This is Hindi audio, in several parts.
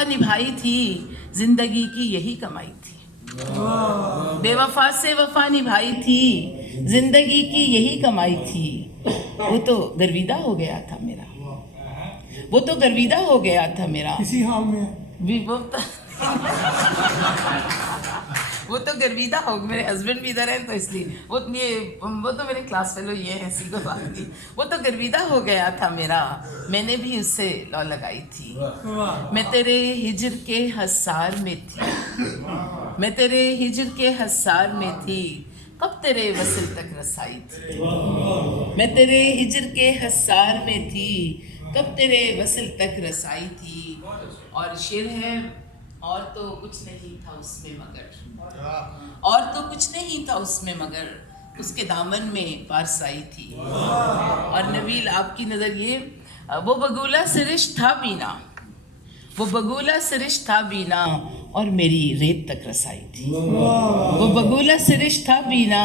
वफा निभाई थी, जिंदगी की यही कमाई थी। बेवफा से वफा निभाई थी, जिंदगी की यही कमाई थी। वो तो गर्विदा हो गया था मेरा, वो तो गर्विदा हो गया था मेरा इसी हाल में भी वो तो गर्विदा हो, मेरे हस्बैंड भी इधर हैं तो इसलिए वो तो मेरे क्लास फेलो ये हैं, ऐसी कोई बात नहीं। वो तो गर्विदा हो गया था मेरा, मैंने भी उससे लौ लगाई थी। मैं तेरे हिजर के हसार में थी, मैं तेरे हिजर के हसार में थी, कब तेरे वसल तक रसाई थी। मैं तेरे हिजर के हसार में थी, कब तेरे वसल तक रसाई थी। और शेर है, और तो कुछ नहीं था उसमें मगर, और तो कुछ नहीं था उसमें मगर, उसके दामन में पारसाई थी। और नबील आपकी नज़र ये, वो बगुला सिरिश था बीना, वो बगुला सिरिश था बीना, और मेरी रेत तक रसाई थी। वो बगुला सिरिश था बीना,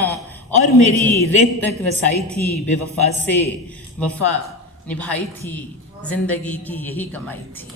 और मेरी रेत तक रसाई थी। बेवफा से वफा निभाई थी, जिंदगी की यही कमाई थी।